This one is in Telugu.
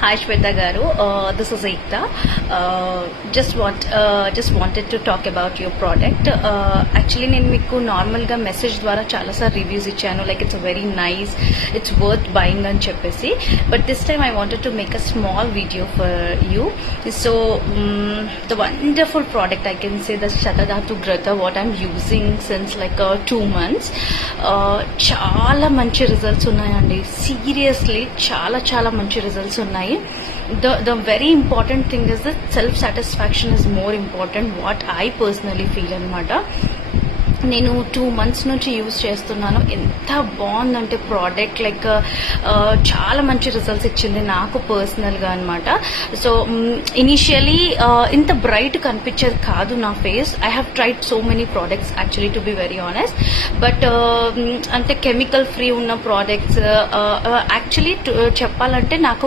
Hi Shweta Garu, this is Ekta. Just wanted to talk about your product. Actually, నేను మీకు నార్మల్గా మెసేజ్ ద్వారా చాలాసార్లు రివ్యూస్ ఇచ్చాను, like it's very nice, it's worth buying అని చెప్పేసి. But this time I wanted to make a small video for you. So the wonderful product, I can say the శతధాతు గ్రత, what I'm using since like 2 months. చాలా మంచి రిజల్ట్స్ ఉన్నాయండి, సీరియస్లీ చాలా మంచి రిజల్ట్స్ ఉన్నాయి. The very important thing is that self satisfaction is more important, what I personally feel anamata. నేను 2 months నుంచి యూజ్ చేస్తున్నాను. ఎంత బాగుందంటే ప్రోడక్ట్, లైక్ చాలా మంచి రిజల్ట్స్ ఇచ్చింది నాకు పర్సనల్గా అనమాట. సో ఇనిషియలీ ఇంత బ్రైట్ కనిపించేది కాదు నా face. I have tried so many products actually, to be very honest. But అంటే కెమికల్ ఫ్రీ ఉన్న ప్రోడక్ట్స్ యాక్చువల్లీ చెప్పాలంటే నాకు